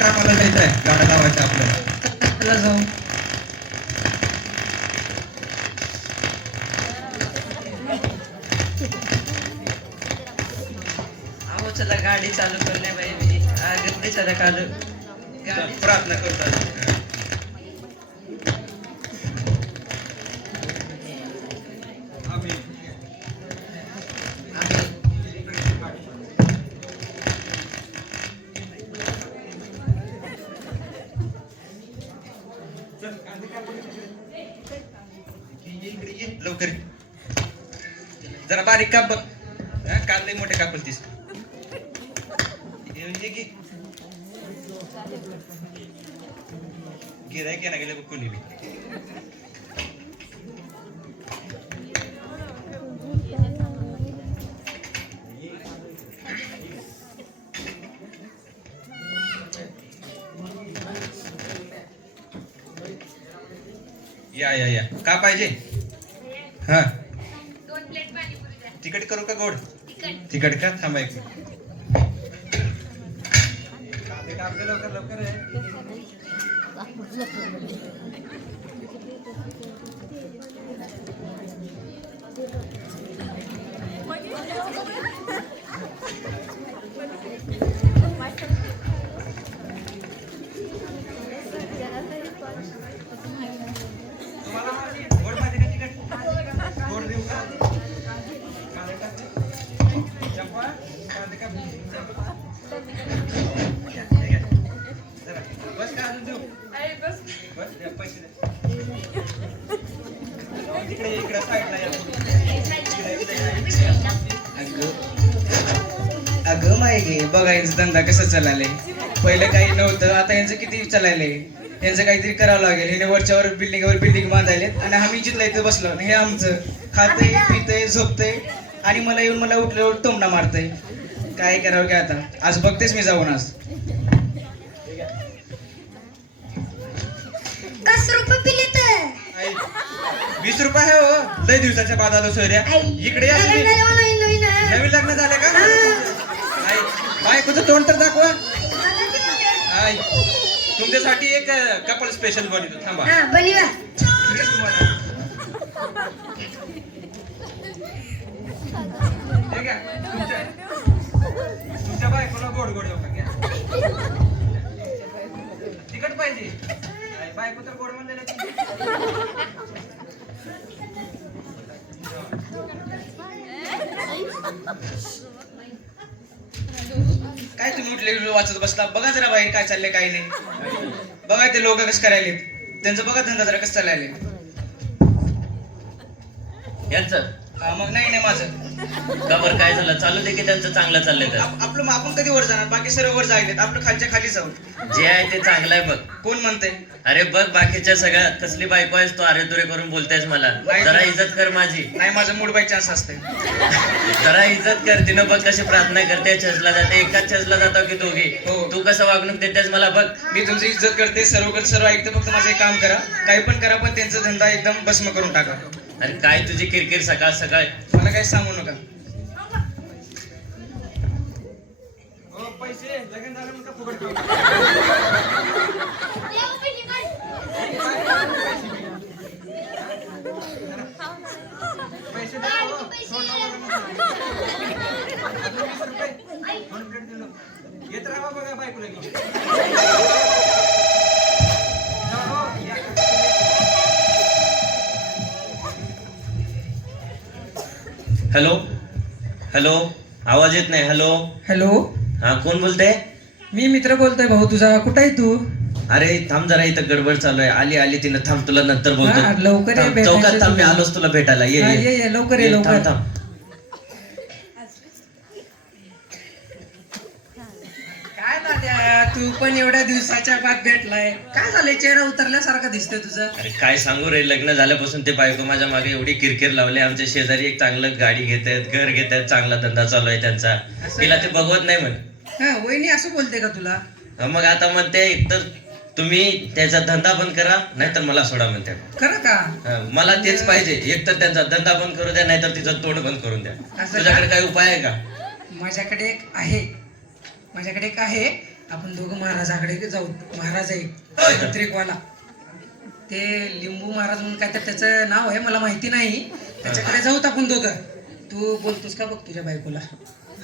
कामाला जायचंय, गाडा लावायचा आपल्याला. चला जाऊ. अहो चला गाडी चालू करणे बाई. गप्पे चला काल गाडी प्रार्थना करतात. लवकर जरा बारीक काप बघ. काल लई मोठे कापल तीस. गिरायक ना गेले बघ कोणी बी. या का पाहिजे? हा तिकट करू का गोड? तिकट का? थांबा एक लवकर लवकर गोड पाहिजे का तिकट? गोड देऊ का? चंपा कांदे का? बस का अजून देऊ? बस द्या पैसे द्या. इकडे साईडला या. अगं माय गे बघा यांचा धंदा कसा चाललाय. पहिलं काही नव्हतं, आता यांचं किती चाललंय. यांचं काहीतरी करावं लागेल. हे वरच्यावर बिल्डिंग बांधायले आणि आम्ही जिथला इथं बसलो. हे आमचं खातंय पितंय झोपतंय आणि मला येऊन मला उठल्यावर टोमणा मारतंय. काय करावं काय आता? आज बघतेच मी जाऊन आज. 10 रुपये पिले तर 20 रुपये आहे हो. लय दिवसाच्या बाद आलो सोयऱ्या. इकडे या तुम्ही. नवीन लग्न झालं का? आई बायकोचं तोंड तर दाखवा. आई तुमच्यासाठी एक कपल स्पेशल बनवतो. थांबा बनिवा तुम्हाला हे घ्या. तुमच्या बायकोला गोड गोड येऊ का? घ्या. तिखट पाहिजे? बायको तर गोड म्हणलेलं काय तुम्ही उठले वाचत बसला? बघा जरा बाहेर काय चाललंय काय नाही. बघा ते लोक कसं करायले. त्यांचं बघा धंदा जरा कसं चाललाय. यांचं मग नाही माझं कबर काय झालं? चालू दे की त्यांचं चांगलं चाललंय तर. आपलं आपण कधी वर जाणार? बाकी सर्व वर जायलेत. आपलं खालच्या खाली जाऊ. जे आहे ते चांगलं आहे बघ. कोण म्हणते? अरे बघ बाकीच्या सगळ्या कसली बायको आहेस तू अरे तुरे करून बोलतेस मला. नाही. जरा इज्जत कर माझी. नाही माझं मूड बाय चान्स असते. जरा इज्जत कर. तिनं बघ कशी प्रार्थना करते. छजला जाते. एकाच छजला जातो की दोघी. हो. तू कसं वागणूक देतेस मला बघ. मी तुमची इज्जत करते. सर्व ऐकते. फक्त माझं एक काम करा. काही पण करा पण त्यांचा धंदा एकदम भस्म करून टाका. अरे काय तुझी किरकिर सकाळ सकाळ. मला काही सांगू नका. पैसे लगन झालं म्हणून का फुकट खाऊ? पैसे द्या हो. अजून 20 रुपये. 2 प्लेट दिलो. येत राहा बघा बायकोला घेऊन. हॅलो हॅलो आवाज येत नाही. हॅलो हॅलो हा कोण बोलते? मी मित्र बोलतोय भाऊ तुझा. कुठं आहे तू? अरे थांब जरा इथं गडबड चालू आहे. आली तिनं. थांब तुला नंतर हा, बोलतो. लवकर ये, थांब, भेटायचं चौकात थांब. मी तुला. आलोच तुला भेटायला. ये हा, ये. ये लवकर ये ये, लवकर. थांब थांब. काय दाद्या तू पण एवढ्या दिवसाच्या बाद भेटलाय. काय झालंय? चेहरा उतरल्यासारखा दिसतोय तुझं. अरे काय सांगू रे. लग्न झाल्यापासून ते बायको माझ्या मागे एवढी किरकिर लावली. आमच्या शेजारी एक चांगलं गाडी घेत आहेत, घर घेत आहेत, चांगला धंदा चालू आहे त्यांचा. असं तिला का? ते बघवत नाही म्हण. हा वहिनी असं बोलते का तुला? मग आता म्हणते एकतर तुम्ही त्याचा धंदा बंद करा नाहीतर मला सोडा म्हणते. खरं का? मला तेच पाहिजे. एकतर त्यांचा धंदा बंद करू द्या नाहीतर तिचं तोंड बंद करून द्या. असं तुझ्याकडे का? काही उपाय आहे का? माझ्याकडे एक आहे. आपण दोघं महाराजाकडे जाऊ. महाराज आहे तांत्रिकवाला, ते लिंबू महाराज म्हणून काय तर त्याचं नाव आहे, मला माहिती नाही. त्याच्याकडे जाऊत आपण दोघं. तू बोलतोस का बघ तुझ्या बायकोला.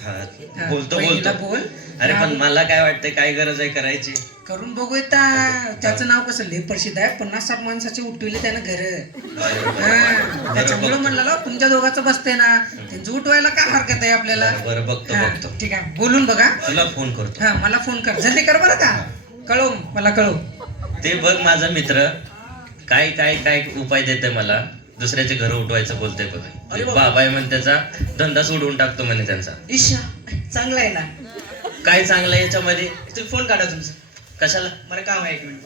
हा हा, बोलतो बहिणीला बोलतो. बोल. अरे पण मला काय वाटतंय, काय गरज आहे करायची? करून बघू. त्याचं नाव कसं लय प्रसिद्ध आहे, 50-60 माणसाचे उठवले त्यानं घर. त्याच्यामुळे म्हणलं तुमच्या दोघांचं बसते ना, त्यांचं उठवायला काय हरकत आहे आपल्याला. बरं बघतो हा, बघतो. ठीक आहे, बोलून बघा. तुला फोन करतो. हा, मला फोन कर, जल्दी कर बरं का. कळव मला, कळव. ते बघ माझा मित्र काय काय काय उपाय देते मला. दुसऱ्याचे घर उठवायचं बोलते बघ. अरे बाबा. बाबा आहे म्हणे त्याचा धंदा सोडवून टाकतो म्हणे त्यांचा. ईशा चांगला आहे ना. काय चांगलं आहे याच्यामध्ये? तुम्ही फोन काढा तुमचं. कशाला? मला काम आहे, 1 मिनिट.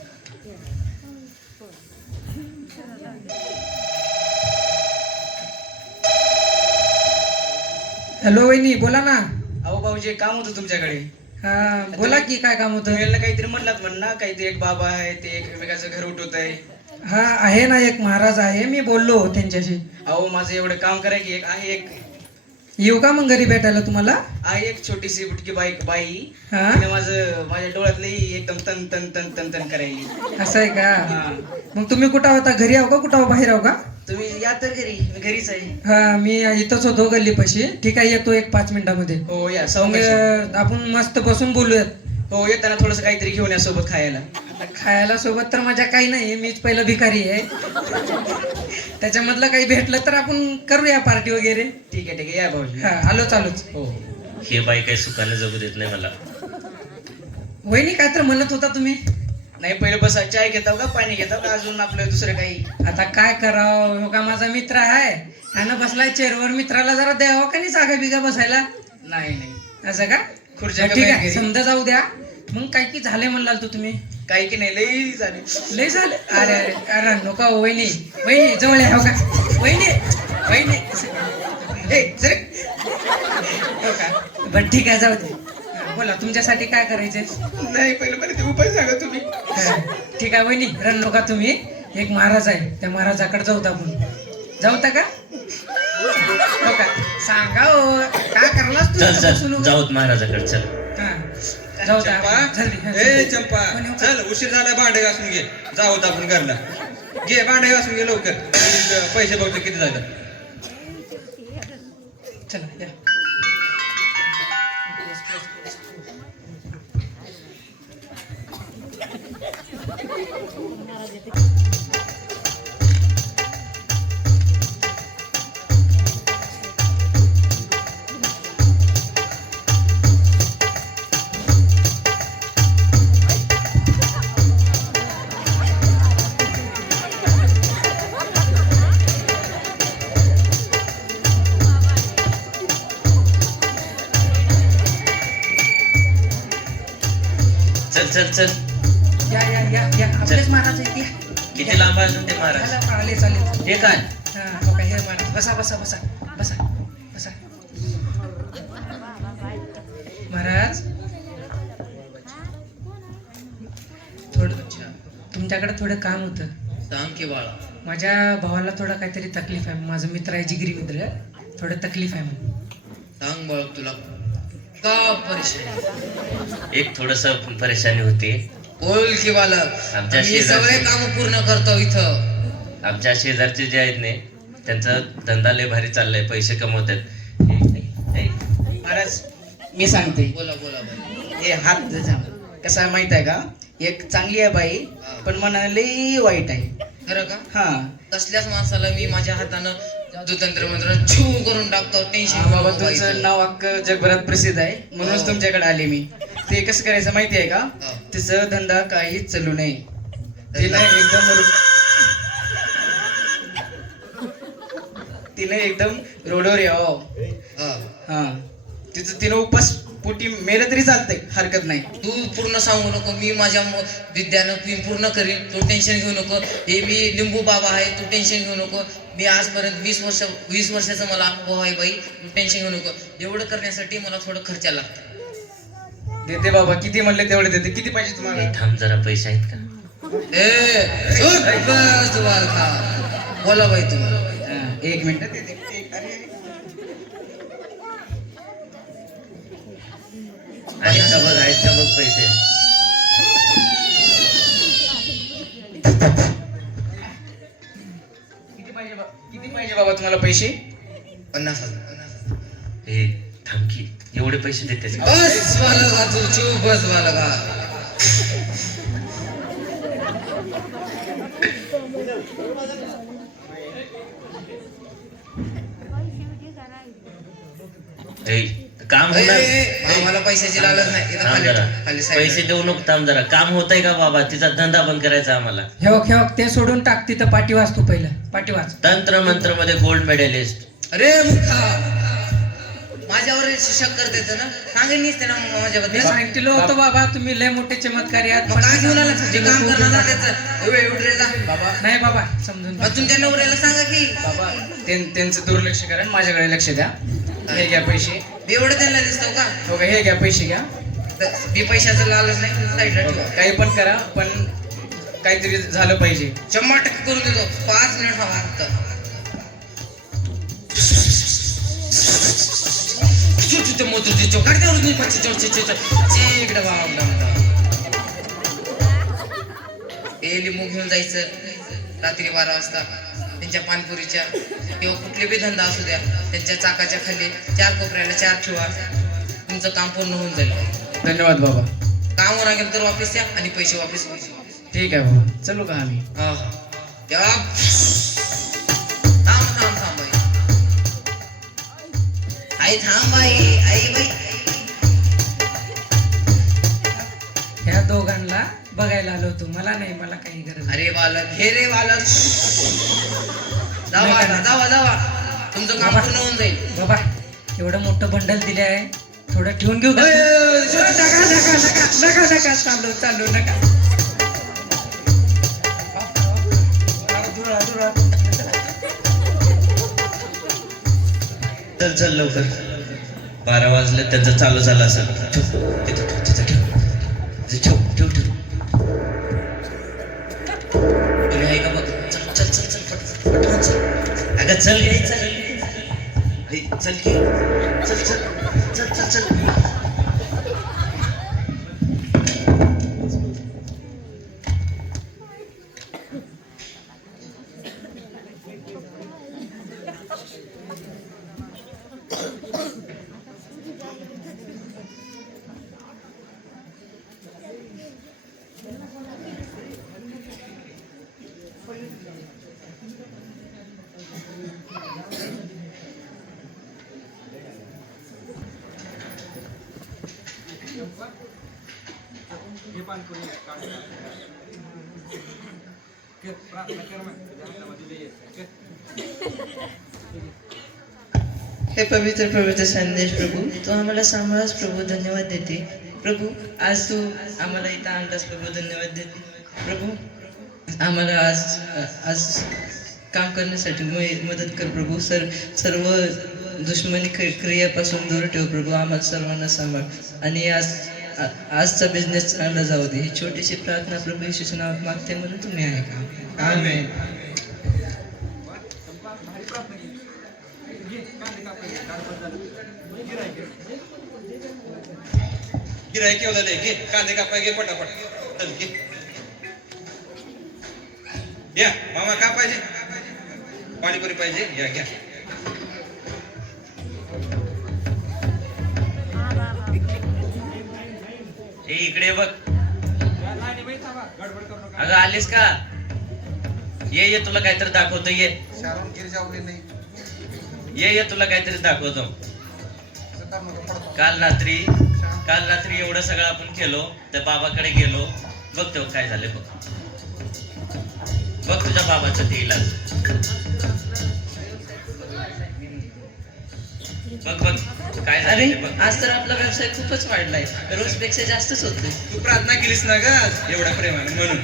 हॅलो वहिनी, बोला ना. अहो भाऊजी एक काम होतं तुमच्याकडे. हा, बोला की काय काम होतं. तुम्ही याला काहीतरी म्हणलात म्हण ना, काहीतरी एक बाबा आहे ते एकमेकाचं घर उठवत आहे. हा, आहे ना, एक महाराज आहे, मी बोललो त्यांच्याशी. अहो माझं एवढं काम करा की एक येऊ का मग घरी भेटायला तुम्हाला. आहे एक छोटीशी बुटकी बाई हा, तिने माझ्या डोळ्यातली एकदम तन तन तन तन तन करायली. असं आहे का. हा. मग तुम्ही कुठं होता, घरी आहो का कुठं बाहेर आहो का. तुम्ही या तर घरी, मी घरीच आहे. हा, मी इथंच होतो गल्लीपाशी. ठीक आहे, येतो 1-5 मिनिटामध्ये. हो या मग सावकाश. आपण मस्त बसून बोलूयात. हो येताना थोडस काहीतरी घेऊन या सोबत खायला. आता खायला सोबत तर माझ्या काही नाही, मीच पहिलं भिकारी आहे. त्याच्यामधलं काही भेटलं तर आपण करूया पार्टी वगैरे. ठीक आहे या भाऊजी. हा, आलोच आलोच. हो हे बाई काही सुखाने जगू देत नाही मला. वहिनी काय तर म्हणत होता तुम्ही. नाही पहिलं बसा, चाय घेताव का पाणी घेताव का अजून आपलं दुसरं काही. आता काय करावं, हो का माझा मित्र आहे, त्यानं बसलाय चेअरवर. मित्राला जरा द्यावं का नाही जागा बिगा बसायला. नाही असं का. खुर्च्या ठीक आहे, समजा जाऊ द्या. मग काय की झाले म्हणलाल तू तुम्ही. काही की नाही लई झाले. लय झाले. अरे अरे अरे नको हो, वहिनी वहिनी जवळ या, हो का वहिनी वहिनी. ए जरे हो का, बरं ठीक आहे, जाऊ दे. हा, बोला तुमच्यासाठी काय करायचंय. नाही पहिलं मला ते उपाय सांगा तुम्ही. हा, ठीक आहे वहिनी, रन नका तुम्ही. एक महाराज आहे, त्या महाराजाकडे जाऊत आपण. जाऊता का. हो का, सांगा हो काय करलास तू. चल बसून चल उभं. जाऊत महाराजाकडे चल. हा, जाऊ द्या चंपा, आपण. जल्दी, हा, ए जल्दी. चंपा, कोणी हो का? चल उशीर झाला, भांडे घासून घे. जाऊ आपण घरला. घे भांडे घासून घे लवकर. पैसे बघतो किती झालं. चला या. चल चल चल. या या या या, आपलेच महाराज आहेत. या. किती लांब आहे अजून ते महाराज? आला, आले चालेल. हे काय? हा, हो का, हे महाराज. बसा बसा बसा बसा बसा. महाराज थोडं तुमच्याकडे थोडं काम होतं. सांग की बाळा. माझ्या भावाला थोडं काहीतरी तकलीफ आहे. माझा मित्र आहे, जिगरी मित्र. थोडं तकलीफ आहे म्हणून. सांग बाळा, तुला का परेशानी. एक थोडस परेशानी होती. बोल की बालक. आमच्या मी शेजारचे- सगळे काम पूर्ण करतो इथं. आमच्या शेजारचे जे आहेत ने त्यांचा धंदा लय भारी चाललाय, पैसे कमवतात. महाराज मी सांगते. बोला बोला बाई. हे हात कसा आहे माहित आहे का. एक चांगली आहे बाई पण मनाने लई वाईट आहे. खरं का. हा तसल्याच माणसाला मी माझ्या हातानं जादू तंत्र मंत्र छू करून टाकतो. टेन्शन हा बाबा तुमचं नाव अख्खं जगभरात प्रसिद्ध आहे म्हणूनच हो. तुमच्याकडे आले मी. ते कसं करायचं माहिती आहे का. हा. तिचं धंदा काहीच चालू नाही. तिने एकदम रोडवर यावं. हा तिनं उपास पोटी मेलं तरी चालतंय, हरकत नाही. तू पूर्ण सांगू नको. मी माझ्या विद्यानं मी पूर्ण करीन. तू टेन्शन घेऊ नको. हे मी लिंबू बाबा आहे, तू टेन्शन घेऊ नको. मी आजपर्यंत 20 वर्षाचा मला अनुभव आहे बाई. तू टेन्शन घेऊ नको. एवढं करण्यासाठी मला थोडं खर्च लागतं. देते बाबा, किती म्हणले तेवढे देते. किती पाहिजे तुम्हाला. थांब जरा, पैसे आहेत का? बोला बाई तुम्हाला. हा, 1 मिनिट देते. आहेत का बघ, आहेत आहेत का बघ पैसे. किती पाहिजे बाबा तुम्हाला पैसे? 50,000. हे थांबकी एवढे पैसे देतेस का? बस बालका तू चूप बस बालका. ए, काम ए, होणार. ए, ए, मला पैशाची लालच नाही. इथं थांब खाली जरा. खाली side पैसे ला. देऊ नको, थांब जरा. काम होतंय का बाबा? तिचा धंदा बंद करायचा आम्हाला. हे ते सोडून टाक तिथं पाठी वाच तू पहिलं पाठी वाच. तंत्र मंत्र मध्ये गोल्ड मेडलिस्ट. अरे मुखा माझ्यावर शक करते ना, सांगेनीच ना मी माझ्याबद्दल. सांगितलं होतं बाबा तुम्ही लय मोठे चमत्कारी आहात. मग काय घेऊन आला? जे काम करणार ना त्याचं एवढे जा. बाबा नाही बाबा समजून घ्या. मग तुमच्या नवऱ्याला सांगा की बाबा त्यांचं दुर्लक्ष करा आणि माझ्याकडे लक्ष द्या. हे घ्या पैसे. मी एवढं त्यांना दिसतो का? हो का, हे घ्या पैसे घ्या. मी पैशाचं लालच नाही. साईडला हो ठेवा. का, काही पण करा पण काहीतरी झालं पाहिजे. 100% करून देतो. 5 मिनिट हवा फक्त. लिंबू घेऊन जायचं रात्री 12 वाजता त्यांच्या पानपुरीच्या किंवा कुठले बी धंदा असू द्या त्यांच्या चाकाच्या खाली 4 कोपऱ्याला 4 ठेवा. तुमचं काम पूर्ण होऊन जाईल. धन्यवाद बाबा. काम होणार गेलं तर वापस या आणि पैसे वापस घ्या. ठीक आहे बाबा, चलू का आम्ही? हा या. थांब थांब थांब बाई. आई थांब बाई. आई बाई. ह्या दोघांना बघायला आलो होतो. मला नाही, मला काही गरज नाही. अरे बालक हे रे बालक. जावा आता, जावा जावा. तुमचं काम पूर्ण होऊन जाईल. बाबा एवढं मोठं बंडल दिले आहे, थोडं ठेवून घेऊ का? नका नका नका नका नका चालू चालू नका. चल चल लवकर. 12 वाजले, त्यांचं चालू झालं असेल. ठेव, तिथं ठेव, तिथं ठेव. ठेव ठेव ठेव. तुम्ही आहे का बघ. चल चल चल चल पटकन चल. अगं चल गे चल. हे, चल की. चल चल चल चल चल. हे पवित्र संदेश प्रभू, तू आम्हाला सांभाळास प्रभू, धन्यवाद देते प्रभू. आज तू आम्हाला इथं आणलास प्रभू, धन्यवाद देते प्रभू. आम्हाला आज काम करण्यासाठी मदत कर प्रभू. सर्व दुश्मनी क्रियापासून दूर ठेव प्रभू. आम्हाला सर्वांना सांभाळ आणि आजचा बिझनेस चांगला जाऊ दे. ही छोटीशी प्रार्थना प्रभू येशूच्या नावात मागते म्हणून तुम्ही आहे का? आमेन. गिरायक केवढं घे, कांदे कापाय घे पटापट. चल घे. या मामा का पाहिजे? पाणीपुरी पाहिजे? या घ्या. ए इकडे बघ. अगं आलीस का? ये तुला काहीतरी दाखवतो. ये तुला काहीतरी दाखवतो. काल रात्री एवढं सगळं आपण केलो, त्या बाबाकडे गेलो. बघ तेव्हा काय झालं बघ. बघ तुझ्या बाबाचं ते इलाज. बघ काय अरे झालं बघ. आज तर आपला व्यवसाय खूपच वाढलाय, रोजपेक्षा जास्तच होतोय. तू प्रार्थना केलीस ना ग एवढ्या प्रेमाने म्हणून.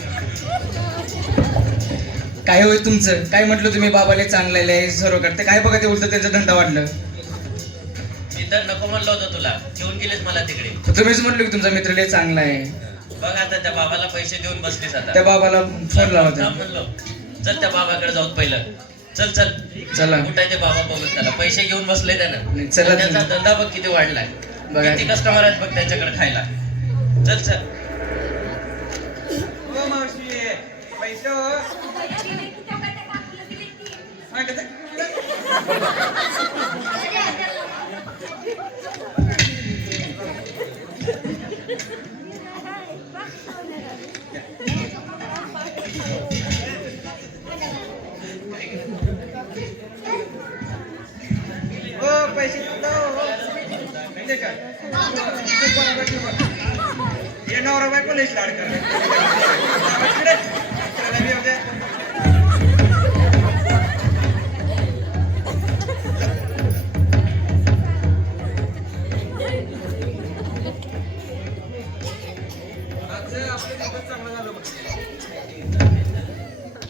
काय होय तुमचं? काय म्हटलं तुम्ही बाबाले चांगलं आहे सर्व करते, काय बघा ते उलट त्यांचा धंदा वाढलं. मी तर नको म्हणलं होतं तुला, घेऊन गेलेस मला तिकडे. तुम्हीच म्हटलं की तुमचा मित्र लय चांगला आहे. बघ आता त्या बाबाला पैसे देऊन बसलीस आता. त्या बाबाला फोन लावा. थांब म्हणलो. चल त्या बाबाकडे जाऊ पहिलं. चल चला. कुठे ते बाबा बघत त्याला पैसे घेऊन बसले त्यानं. नाही, चला त्यांचा तुम्ही. धंदा बघ किती वाढलाय. बघा. किती कस्टमर आहेत बघ त्यांच्याकडे खायला. चल चल. हो मावशी पैसे हो हा, कसं? हो पैसे देतो, हो. म्हणजे काय? तू कोणाकडे ठेवू? ये नवरा बायको लई लाड कर.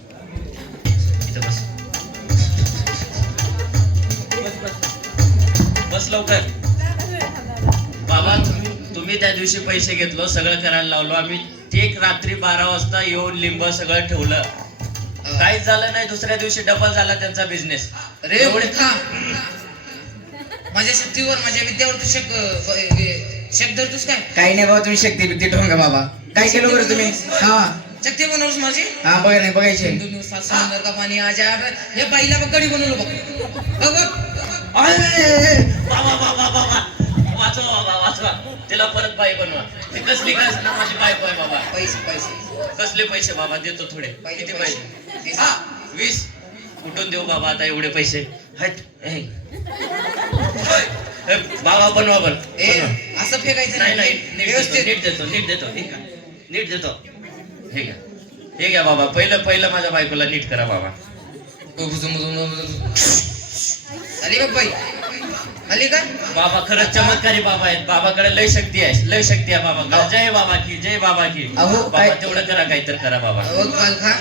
इथं बस. बस लवकर. बाबा तुम्ही त्या दिवशी पैसे घेतलो, सगळं करायला लावलो आम्ही. ठीक रात्री 12 वाजता येऊन लिंब सगळं ठेवलं. काहीच झालं नाही. दुसऱ्या दिवशी डबल झाला त्यांचा बिझनेस. अरे मूर्खा, माझ्या शक्तीवर माझ्या विद्यावर तू शक धरतोस काय? काही नाही बाबा, तुम्ही शक्ती बिक्ती ठोंगा बाबा. काय केलं बरं तुम्ही? हा शक्ती बनवलंस माझी? हा बघा नाही बघायचे. दोन सात समुद्र का पाणी आजा हे बाईला बघ गडी बनवलं बघ बघ बाबा बाबा बाबा वाचवा बाबा वाचवा. तिला परत बाई बनवा. ती कसली काय ना माझी बायको आहे बाबा. पैसे कसले पैसे बाबा? देतो थोडे. किती पाहिजे? 20. कुठून देऊ बाबा आता एवढे पैसे? हट. हे. हे, बाबा बनवा बरं. ए असं फेकायचं नाही नाही नीट देतो व्यवस्थित. नीट देतो नीट देतो. हे का? नीट देतो. हे घ्या हे घ्या बाबा. पहिलं माझ्या बायकोला नीट करा बाबा. आली का बाई? आली का? बाबा खरंच चमत्कारी बाबा आहेत. बाबाकडे लय शक्ती आहे. लय शक्ती आहे बाबाकडे. जय बाबा की जय बाबा की. अहो, बाबा काय- तेवढं करा काहीतरी करा बाबा. बघ बालका,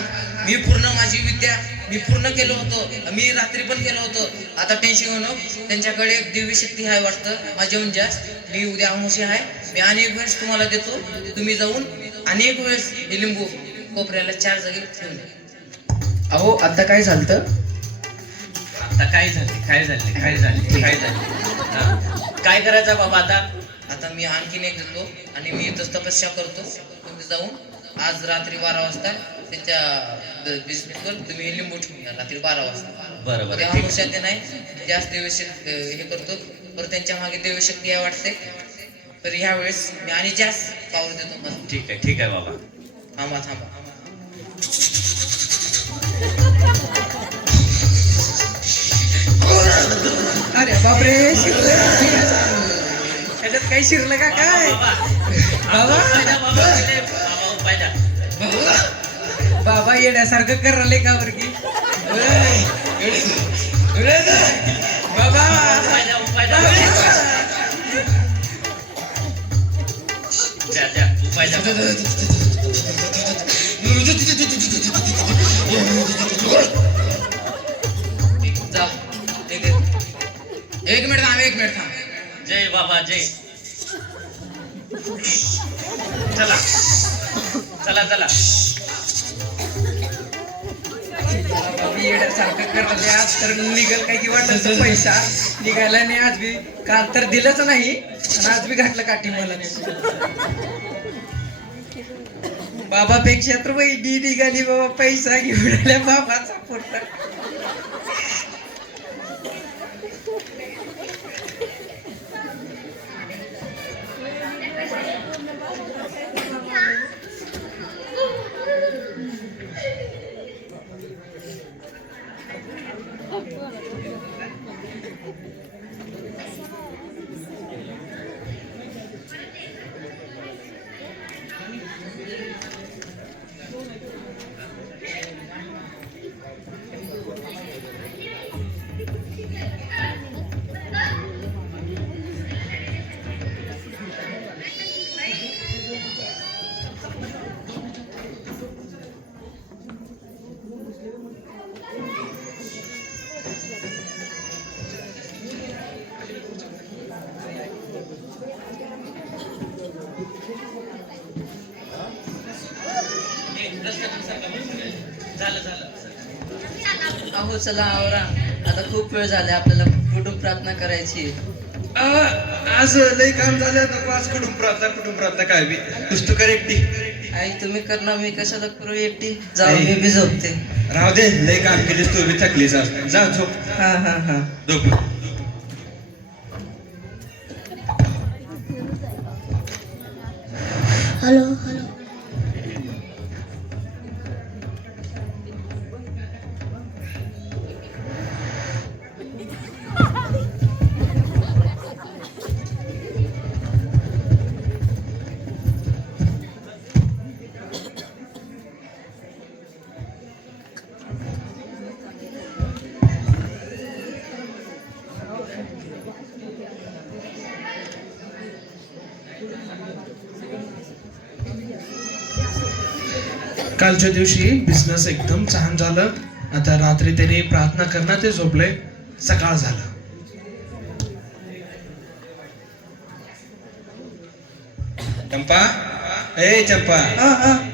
मी पूर्ण माझी विद्या मी पूर्ण केलं होतं. मी रात्री पण केलं होतं. आता टेन्शन घेऊ नको. त्यांच्याकडे एक दिव्य शक्ती आहे वाटतं माझ्या जास्त. मी उद्या अमावस्या आहे. मी अनेक वेळेस तुम्हाला देतो. तुम्ही जाऊन अनेक वेळेस हे लिंबू कोपऱ्याला 4 जागी ठेवून द्या. अहो आता काय झालं? आता काय झाले काय करायचं बाबा आता? आता मी आणखीन एक देतो आणि मी इथंच तपस्या करतो. तुम्ही जाऊन आज रात्री 12 वाजता त्यांच्या बिझनेसवर तुम्ही हे लिंबू ठेवून घ्या रात्री 12 वाजता. बरं बरं त्या ठीक अमावस्या ते नाही जास्त देवशक्ती हे करतो. बरं त्यांच्या मागे देवशक्ती आहे वाटते. तर ह्या वेळेस मी आणि जास्त पावर देतो मला. ठीक आहे बाबा. थांबा अरे बापरे, ह्याच्यात काही शिरलं का काय? बाबा उपाय द्या. बाबा येण्यासारखं करायला का बरं की? बाबा उपाय द्या. उपाय द्या. जा. एक मिनिट थांब. जय बाबा जय. चला बाबा येण्यासारखं करायला आज तर निघल काय की वाटत पैसा निघायला नाही. आज बी काल तर दिलंच नाही आणि आज बी घातलं काठी मला. बाबापेक्षा तर वैदी निघाली बाबा. पैसा घेऊन आल्या बाबाचा पोटा. अहो चला आवरा. आता खूप वेळ झाला. आपल्याला कुठून प्रार्थना करायची. आज लय काम झालं नको आज कुठून प्राप्त काय बी नुसतं कर एकटी. आई तुम्ही करणार मी कशाला करू एकटी जाऊ मी बी झोपते. राहू दे लय काम केलीस तू बी थकलीस आज जा झोप हा हा हा झोप. हॅलो हॅलो कालच्या दिवशी बिझनेस एकदम छान झालं. आता रात्री त्याने प्रार्थना करणार ते झोपले. सकाळ झालं. चंपा ए चंपा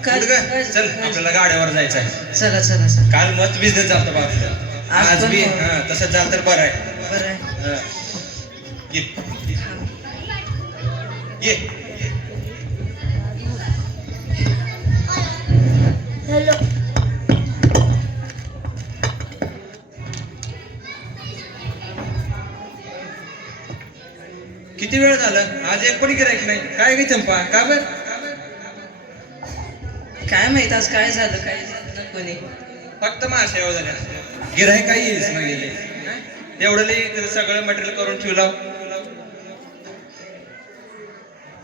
काय उठ गं. चल आपल्याला गाड्यावर जायचं आहे. चला चला चला काल मस्त बिझनेस झालता बा आपला. आज आज पण बी मग. हा तसं झालं तर बरं आहे. बरं आहे. हा. ये हॅलो किती वेळ झालं आज एक पण गिरायक नाही काय गे चंपा का बर. काय माहित आज काय झालं काय झालं ना कोणी. फक्त माश्या झाल्या गिरायक काही येईच नाही गेले. एवढं लई सगळं मटेरियल करून ठेवलं.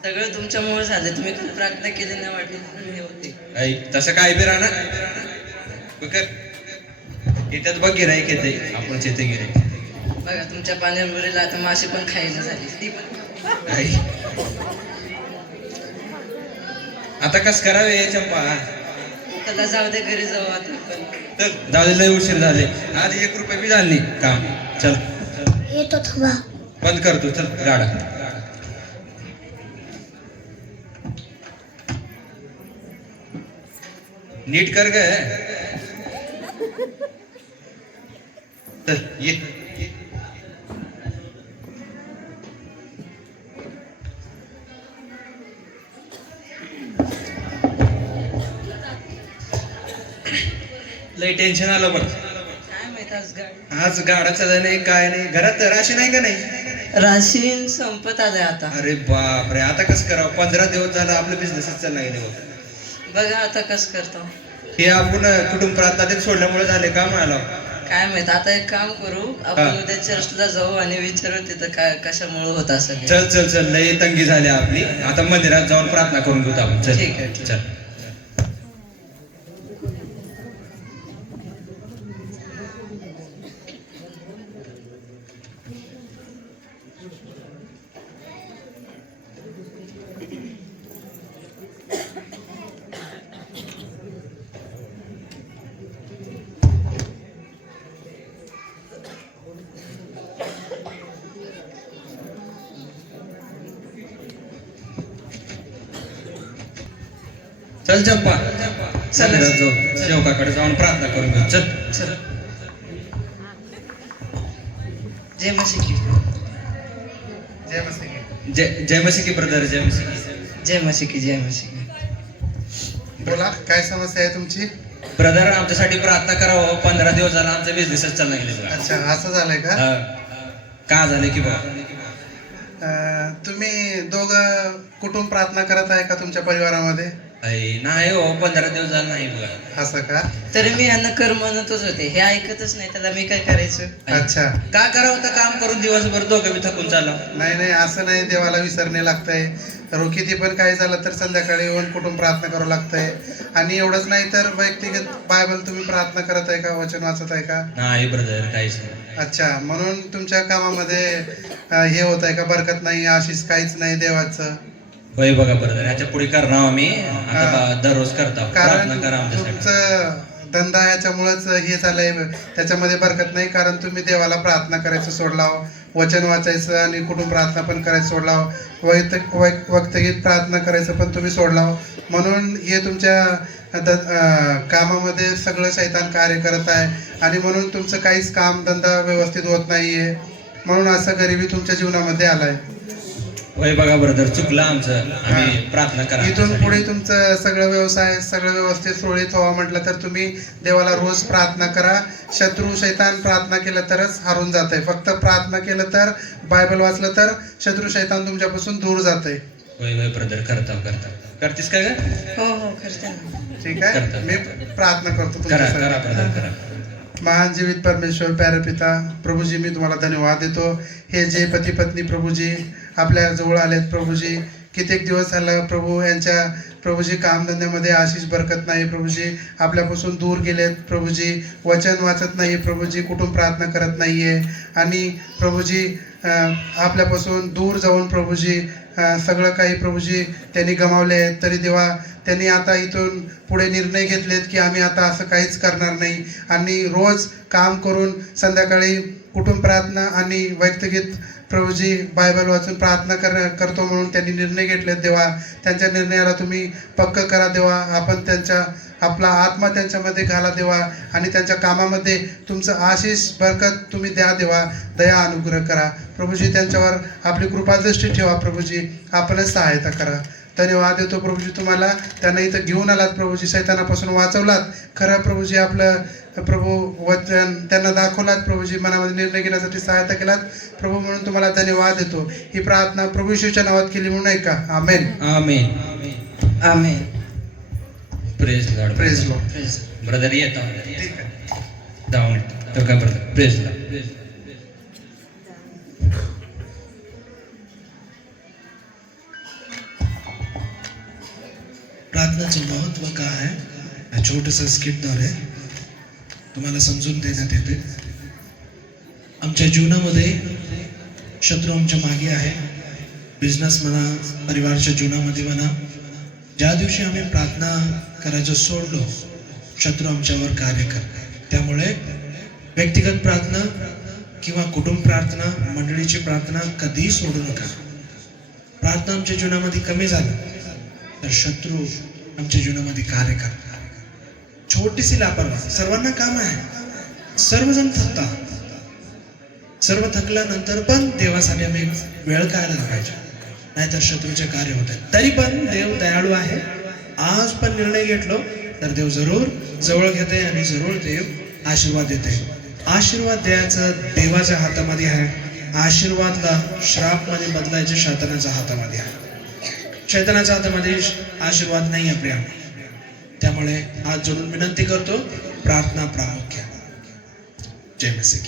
सगळं तुमच्यामुळे झालं. तुम्ही काल प्रार्थना केली नाही वाटली म्हणून हे होते. आई तसं काय बी राहणार बघ येतात बघ गिरायक येते आपण येते गिरायक. बघा तुमच्या पाण्यामुळे आता मासे पण खायला झाली ती पण. आई आता कस करावे चंपा. त्याला जाऊ दे घरी जाऊ आता पण. चल जाऊ दे लय उशीर झाले. आज 1 रुपये बी झाले नाही काम. चल येतो थांबा. बंद करतो चल गाडा. नीट कर ग. चल ये लय टेन्शन आलं बघ. काय माहित आज गाडी आज गाडा चालला नाही काय नाही घरात राशी नाही का नाही. राशीन संपत आलंय आता. अरे बाप रे आता कसं करावं. 15 दिवस झाला आपलं बिझनेसच चालला गेले बघ. बघा आता कसं करतो. हे आपण कुटुंब प्रार्थना सोडल्यामुळे झाले का मला. काय माहित आता एक काम करू आपण हा. उद्या चर्चला जाऊ आणि विचारू तिथं काय कशामुळे होत असेल. चल चल चल लय तंगी झाली आपली. आता मंदिरात जाऊन प्रार्थना करून घेऊ आपण. चल ठीक आहे, ठीक. चल. चल चंपा चल. मंदिरात जाऊ सेवकाकडे जाऊन प्रार्थना करून घेऊ. चल चल. जय मशिकी जय मसी की ब्रदर जय मसी की. जय मशिकी जय मशिकी. बोला काय समस्या आहे तुमची. ब्रदर आमच्यासाठी प्रार्थना करावं. 15 दिवस झाला आमचा बिझनेसच चालला गेले. अच्छा असं झालंय का. का झालं की बा. तुम्ही दोघं कुटुंब प्रार्थना करत आहे का तुमच्या परिवारामध्ये. नाही हो 15 दिवस झाला नाही बघा. असं का. तरी मी यांना कर म्हणतच होते हे ऐकतच नाही त्याला मी काय करायचं. अच्छा का करावं तर काम करून दिवसभर दोघं बी थकून चालला. नाही नाही असं नाही देवाला विसरणे लागतंय. किती पण काय झालं तर संध्याकाळी येऊन कुटुंब प्रार्थना करावं लागतंय. आणि एवढंच नाही तर व्यक्तिगत बायबल तुम्ही प्रार्थना करत आहे का वचन वाचत आहे का. नाही ब्रदर काहीच नाही. अच्छा म्हणून तुमच्या कामामध्ये हे होत आहे का बरकत नाही आशिष काहीच नाही देवाचं. होय बघा ब्रदर ह्याच्या पुढे करणार आम्ही आता हा. दररोज करता कारण प्रार्थना करा आमच्यासाठी. तुमचं धंदा ह्याच्यामुळेच हे झालंय. त्याच्यामध्ये बरकत नाही कारण तुम्ही देवाला प्रार्थना करायचं सोडला, वचन वाचायचं आणि कुटुंब प्रार्थना पण करायचं सोडला, वक्तगीत प्रार्थना करायचं पण तुम्ही सोडला. म्हणून हे तुमच्या कामामध्ये सगळं शैतान कार्य करत आहे आणि म्हणून तुमचं काहीच काम धंदा व्यवस्थित होत नाहीये. म्हणून असं गरिबी तुमच्या जीवनामध्ये आलाय. होय बघा ब्रदर, चुकलं आमचं, आम्ही प्रार्थना करा. इथून पुढे तुमचं सगळं व्यवसाय सगळं व्यवस्थित सुरळीत व्हावं म्हटलं तर तुम्ही देवाला रोज प्रार्थना करा. शत्रू शैतान प्रार्थना केलं तरच हारून जातंय. फक्त प्रार्थना केलं तर, बायबल वाचलं तर शत्रू शैतान तुमच्यापासून दूर जातंय. होय होय ब्रदर, करता करतीस काय ग? हो हो करते ना. ठीक आहे, करतो. मी प्रार्थना करतो करा करा तुमच्यासाठी. ब्रदर करा. महान जीवित परमेश्वर प्यारे पिता प्रभूजी, मी तुम्हाला धन्यवाद देतो. हे जे पती पत्नी प्रभूजी आपल्या जवळ आलेत प्रभूजी, कित्येक दिवस झाला प्रभू यांच्या प्रभूजी कामधंद्यामध्ये आशिष बरकत नाही प्रभूजी, आपल्यापासून दूर गेलेत प्रभूजी, वचन वाचत नाही प्रभूजी, कुटुंब प्रार्थना करत नाहीये आणि प्रभूजी आपल्यापासून दूर जाऊन प्रभूजी सगळं काही प्रभूजी त्यांनी गमावले. तरी देवा त्यांनी आता इथून पुढे निर्णय घेतलेत की आम्ही आता असं काहीच करणार नाही आणि रोज काम करून संध्याकाळी कुटुंब प्रार्थना आणि वैयक्तिक प्रभूजी बायबल वाचून प्रार्थना करतो म्हणून त्यांनी निर्णय घेतलेत. देवा त्यांच्या निर्णयाला तुम्ही पक्क करा देवा. आपण आपला आत्मा त्यांच्यामध्ये घाला देवा आणि त्यांच्या कामामध्ये तुमचं आशिष बरकत तुम्ही द्या देवा. दया अनुग्रह करा प्रभूजी, त्यांच्यावर आपली कृपादृष्टी ठेवा प्रभूजी, आपणच सहायता करा. धन्यवाद देतो प्रभूजी तुम्हाला. त्यांना इथं घेऊन आलात प्रभूजी, शैतानापासून वाचवलात. खरं प्रभूजी आपलं प्रभू वचन त्यांना दाखवलात प्रभूजी, मनामध्ये निर्णय घेण्यासाठी सहायता केलात प्रभू, म्हणून तुम्हाला धन्यवाद देतो. ही प्रार्थना प्रभू येशूच्या नावात केली म्हणून ऐका. Amen amen amen. Praise lord. Praise lord. Brother येतो ठीक आहे. डाऊन तर काय ब्रदर, प्रेज लॉर्ड. प्रार्थनाचं महत्त्व काय आहे या छोटंसं स्किटद्वारे तुम्हाला समजून देण्यात येते. आमच्या जीवनामध्ये शत्रू आमच्या मागे आहे. बिझनेस म्हणा, परिवाराच्या जीवनामध्ये म्हणा, ज्या दिवशी आम्ही प्रार्थना करायचं सोडलो शत्रू आमच्यावर कार्य करतो. त्यामुळे व्यक्तिगत प्रार्थना किंवा कुटुंब प्रार्थना, मंडळीची प्रार्थना कधीही सोडू नका. प्रार्थना आमच्या जीवनामध्ये कमी झालं तर शत्रू आमच्या जीवनामध्ये कार्य करतात. छोटीशी लापरवाही, सर्वांना काम आहे, सर्वजण थकतात. सर्व थकल्यानंतर पण देवासाठी आम्ही वेळ काढायला पाहिजे, नाहीतर शत्रूचे कार्य होते. तरी पण देव दयाळू आहे. आज पण निर्णय घेतलो तर देव जरूर जवळ घेते आणि जरूर देव आशीर्वाद देते. आशीर्वाद द्यायचं देवाच्या हातामध्ये आहे. आशीर्वादला श्रापमध्ये बदलायचे शैतानाच्या हातामध्ये आहे. शैतानाच्या हातामध्ये आशीर्वाद नाही आहे प्रिया. त्यामुळे आज जोडून विनंती करतो, प्रार्थना प्रामुख्याने. जय मसीह.